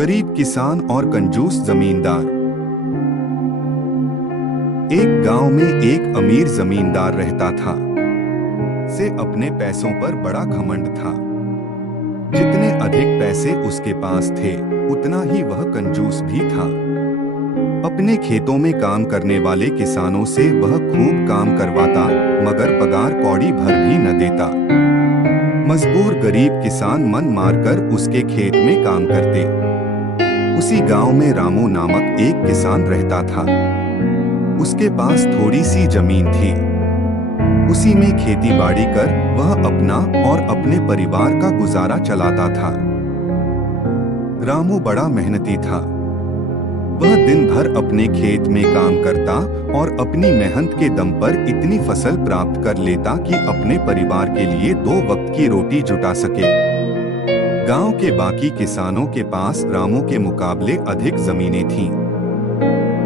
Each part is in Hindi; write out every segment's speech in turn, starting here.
गरीब किसान और कंजूस जमींदार। एक गांव में एक अमीर जमींदार रहता था। से अपने पैसों पर बड़ा घमंड था। जितने अधिक पैसे उसके पास थे उतना ही वह कंजूस भी था। अपने खेतों में काम करने वाले किसानों से वह खूब काम करवाता, मगर पगार कौड़ी भर भी न देता। मजबूर गरीब किसान मन मारकर उसके खेत में काम करते। उसी गांव में रामू नामक एक किसान रहता था। उसके पास थोड़ी सी जमीन थी। उसी में खेती बाड़ी कर वह अपना और अपने परिवार का गुजारा चलाता था। रामू बड़ा मेहनती था। वह दिन भर अपने खेत में काम करता और अपनी मेहनत के दम पर इतनी फसल प्राप्त कर लेता कि अपने परिवार के लिए 2 वक्त की रोटी जुटा सके। गांव के बाकी किसानों के पास रामू के मुकाबले अधिक जमीनें थीं।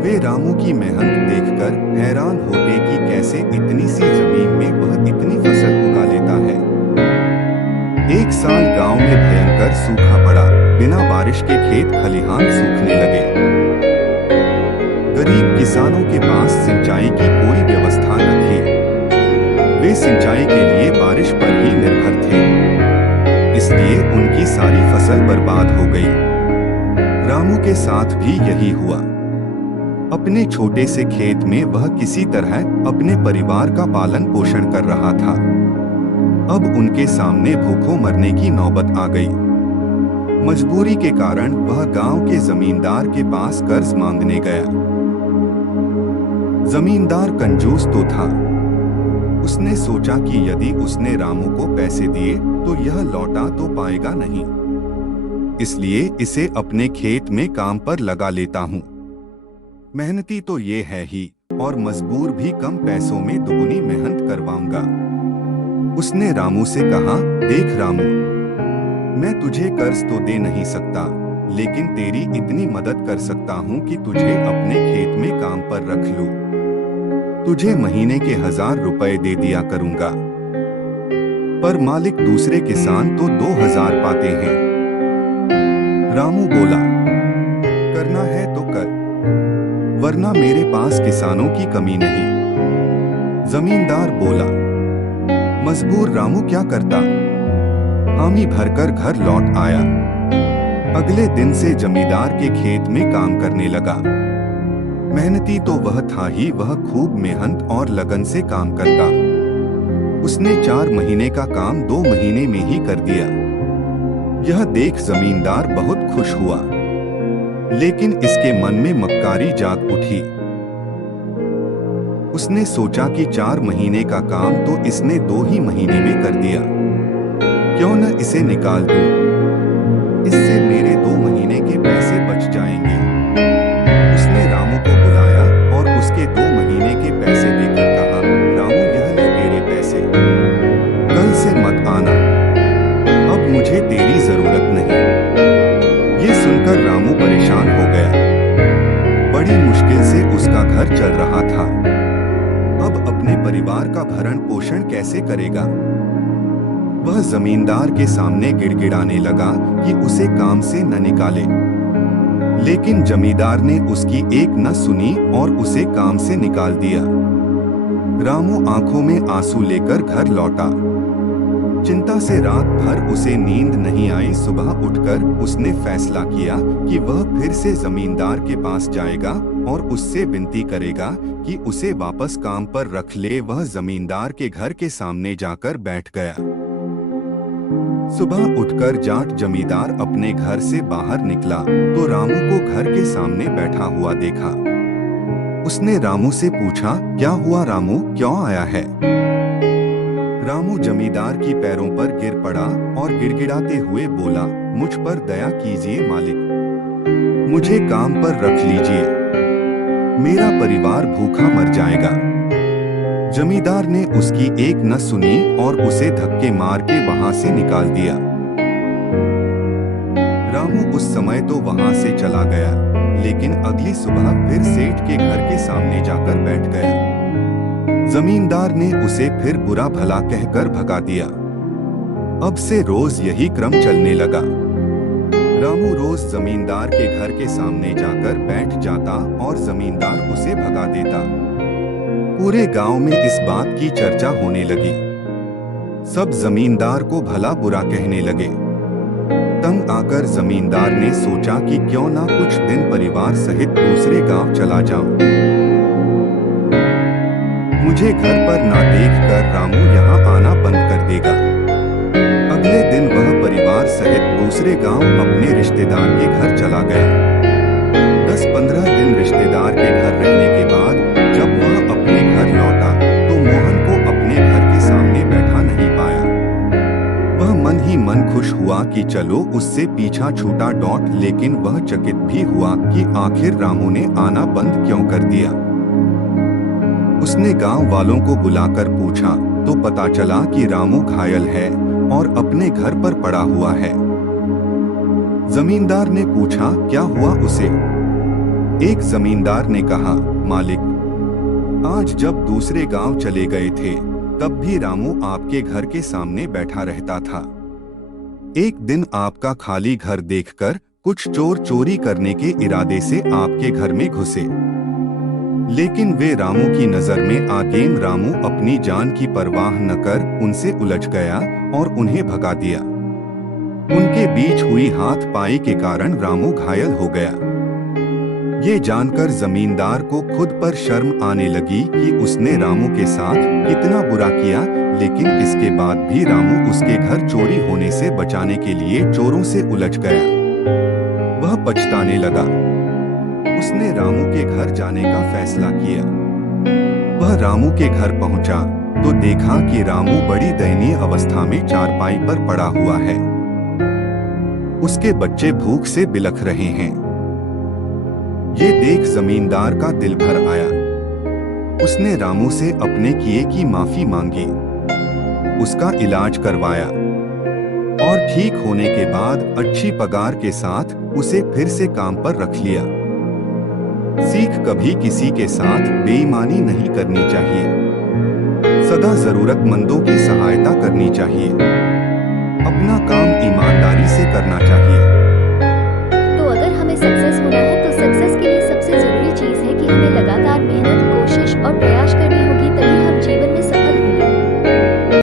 वे रामू की मेहनत देखकर हैरान होते कि कैसे इतनी सी जमीन में वह इतनी फसल उगा लेता है। एक साल गांव में भयंकर सूखा पड़ा। बिना बारिश के खेत खलिहान सूखने लगे। गरीब किसानों के पास सिंचाई की कोई व्यवस्था न थी। वे सिंचाई के लिए बारिश पर ही निर्भर थे, इसलिए उनकी सारी फसल बर्बाद हो गई। रामू के साथ भी यही हुआ। अपने छोटे से खेत में वह किसी तरह अपने परिवार का पालन पोषण कर रहा था। अब उनके सामने भूखों मरने की नौबत आ गई। मजबूरी के कारण वह गांव के जमींदार के पास कर्ज मांगने गया। जमींदार कंजूस तो था। उसने सोचा कि यदि उसने रामू को पैसे दिए तो यह लौटा तो पाएगा नहीं, इसलिए इसे अपने खेत में काम पर लगा लेता हूँ। मेहनती तो ये है ही, और मजबूर भी कम पैसों में दुगुनी मेहनत करवाऊंगा। उसने रामू से कहा, देख रामू, मैं तुझे कर्ज तो दे नहीं सकता, लेकिन तेरी इतनी मदद कर सकता हूँ कि तुझे अपने खेत में काम पर रख लूं। तुझे महीने के 1000 रुपए दे दिया करूंगा। पर मालिक दूसरे किसान तो 2000 पाते हैं। रामू बोला, करना है तो कर, वरना मेरे पास किसानों की कमी नहीं। जमींदार बोला। मजबूर रामू क्या करता, हामी भरकर घर लौट आया। अगले दिन से जमींदार के खेत में काम करने लगा। मेहनती तो वह था ही, वह खूब मेहनत और लगन से काम करता। उसने 4 महीने का काम 2 महीने में ही कर दिया। यह देख जमींदार बहुत खुश हुआ, लेकिन इसके मन में मक्कारी जाग उठी। उसने सोचा कि 4 महीने का काम तो इसने 2 ही महीने में कर दिया, क्यों न इसे निकाल दूं? इससे मेरे 2 महीने के पैसे बच जाएंगे। उसने रामू को बुलाया और उसके 2 महीने के पैसे देकर कहा, रामू यह ले तेरे पैसे, कल से मत आना, अब मुझे तेरी जरूरत नहीं। ये सुनकर रामू परेशान हो गया। बड़ी मुश्किल से उसका घर चल रहा था। अब अपने परिवार का भरण पोषण कैसे करेगा? वह जमींदार के सामने गिड़गिड़ाने लगा कि उसे काम से न निकाले, लेकिन जमींदार ने उसकी एक न सुनी और उसे काम से निकाल दिया। रामू आंखों में आंसू लेकर घर लौटा। चिंता से रात भर उसे नींद नहीं आई। सुबह उठकर उसने फैसला किया कि वह फिर से जमींदार के पास जाएगा और उससे विनती करेगा कि उसे वापस काम पर रख ले। वह जमींदार के घर के सामने जाकर बैठ गया। सुबह उठकर जाट जमींदार अपने घर से बाहर निकला तो रामू को घर के सामने बैठा हुआ देखा। उसने रामू से पूछा, क्या हुआ रामू, क्यों आया है? रामू जमींदार की पैरों पर गिर पड़ा और गिड़गिड़ाते हुए बोला, मुझ पर दया कीजिए मालिक, मुझे काम पर रख लीजिए, मेरा परिवार भूखा मर जाएगा। जमींदार ने उसकी एक न सुनी और उसे धक्के मार के वहां से निकाल दिया। रामू उस समय तो वहां से चला गया, लेकिन अगली सुबह फिर सेठ के घर के सामने जाकर बैठ गया। जमींदार ने उसे फिर बुरा भला कहकर भगा दिया। अब से रोज यही क्रम चलने लगा। रामू रोज जमींदार के घर के सामने जाकर बैठ जाता और जमींदार उसे भगा देता। पूरे गांव में इस बात की चर्चा होने लगी। सब जमींदार को भला बुरा कहने लगे। तंग आकर जमींदार ने सोचा कि क्यों ना कुछ दिन परिवार सहित दूसरे गांव चला जाऊं। मुझे घर पर ना देखकर रामू यहाँ आना बंद कर देगा। अगले दिन वह परिवार सहित दूसरे गांव अपने रिश्तेदार के घर चला गया। 10-15 दिन रिश्तेदार के घर रहने के बाद जब वह अपने घर लौटा तो मोहन को अपने घर के सामने बैठा नहीं पाया। वह मन ही मन खुश हुआ कि चलो उससे पीछा छूटा डॉट, लेकिन वह चकित भी हुआ कि आखिर रामू ने आना बंद क्यों कर दिया। उसने गांव वालों को बुलाकर पूछा तो पता चला कि रामू घायल है और अपने घर पर पड़ा हुआ है। जमींदार ने पूछा क्या हुआ उसे। एक जमींदार ने कहा, मालिक, आज जब दूसरे गांव चले गए थे तब भी रामू आपके घर के सामने बैठा रहता था। एक दिन आपका खाली घर देखकर कुछ चोर चोरी करने के इरादे से आपके घर में घुसे, लेकिन वे रामू की नजर में आगेम रामू अपनी जान की परवाह न कर उनसे उलझ गया और उन्हें भगा दिया। उनके बीच हुई हाथ पाई के कारण रामू घायल हो गया। ये जानकर जमींदार को खुद पर शर्म आने लगी कि उसने रामू के साथ कितना बुरा किया, लेकिन इसके बाद भी रामू उसके घर चोरी होने से बचाने के लिए चोरों से उलझ गया। वह पछताने लगा। उसने रामू के घर जाने का फैसला किया। वह रामू के घर पहुंचा तो देखा कि रामू बड़ी दयनीय अवस्था में चारपाई पर पड़ा हुआ है। उसके बच्चे भूख से बिलख रहे हैं। ये देख जमींदार का दिल भर आया। उसने रामू से अपने किए की माफी मांगी, उसका इलाज करवाया और ठीक होने के बाद अच्छी पगार के साथ उसे फिर से काम पर रख लिया। सीख कभी किसी के साथ बेईमानी नहीं करनी चाहिए। सदा जरूरतमंदों की सहायता करनी चाहिए। अपना काम ईमानदारी से करना चाहिए।